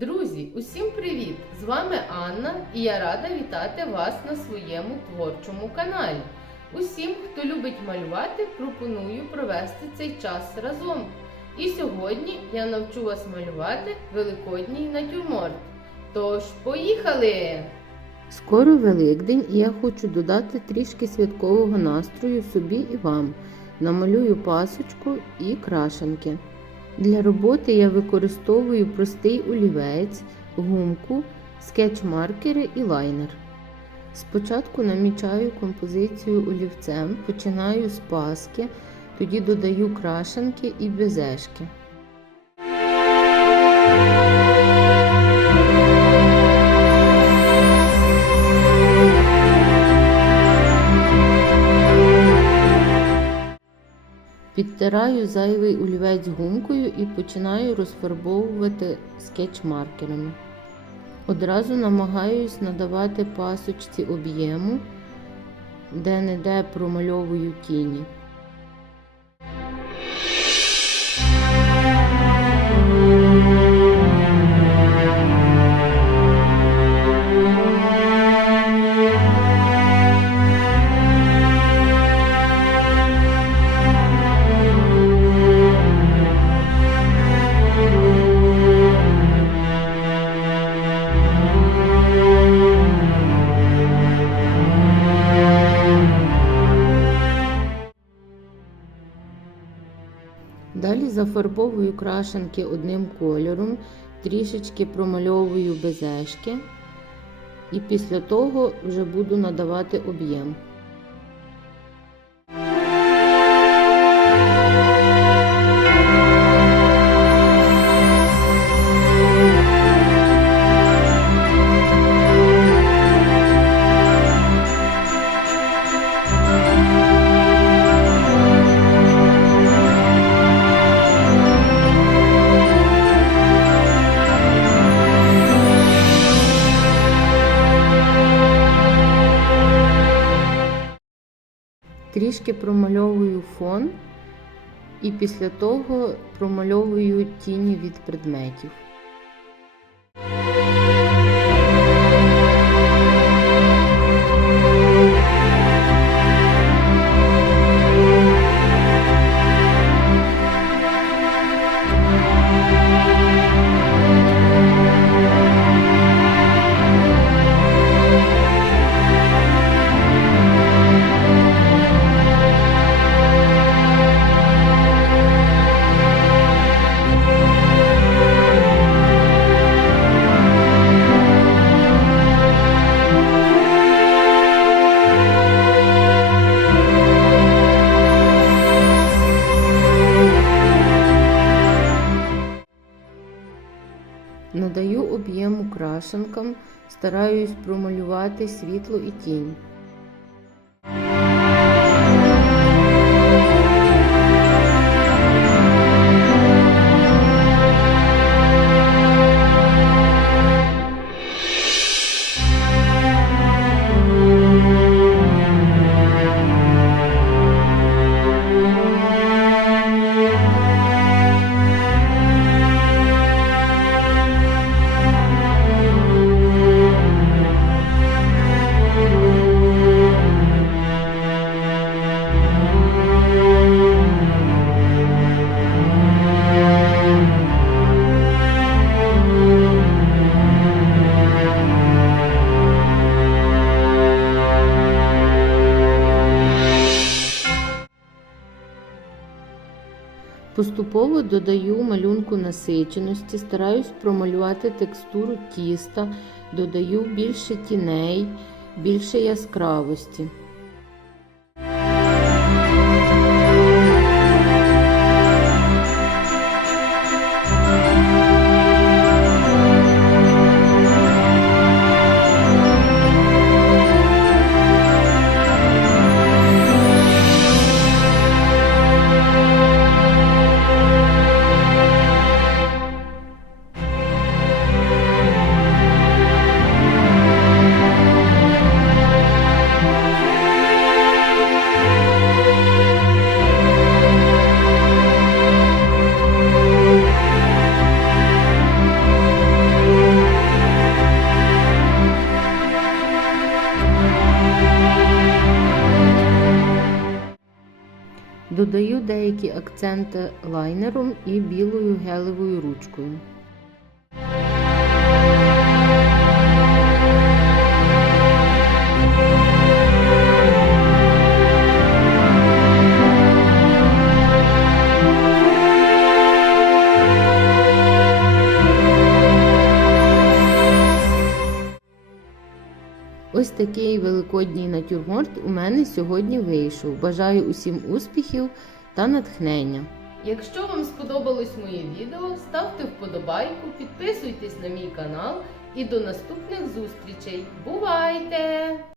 Друзі, усім привіт! З вами Анна і я рада вітати вас на своєму творчому каналі. Усім, хто любить малювати, пропоную провести цей час разом. І сьогодні я навчу вас малювати великодній натюрморт. Тож, поїхали! Скоро Великдень і я хочу додати трішки святкового настрою собі і вам. Намалюю пасочку і крашенки. Для роботи я використовую простий олівець, гумку, скетч-маркери і лайнер. Спочатку намічаю композицію олівцем, починаю з паски, тоді додаю крашенки і безешки. Підтираю зайвий олівець гумкою і починаю розфарбовувати скетч-маркерами. Одразу намагаюсь надавати пасочці об'єму, де-не-де промальовую тіні. Далі зафарбовую крашенки одним кольором, трішечки промальовую безешки і після того вже буду надавати об'єм. Трішки промальовую фон і після того промальовую тіні від предметів. Крашенкам, стараюсь промалювати світло і тінь. Поступово додаю малюнку насиченості, стараюсь промалювати текстуру тіста, додаю більше тіней, більше яскравості. Деякі акценти лайнером і білою гелевою ручкою. Ось такий великодній натюрморт у мене сьогодні вийшов. Бажаю усім успіхів та натхнення. Якщо вам сподобалось моє відео, ставте вподобайку, підписуйтесь на мій канал і до наступних зустрічей. Бувайте!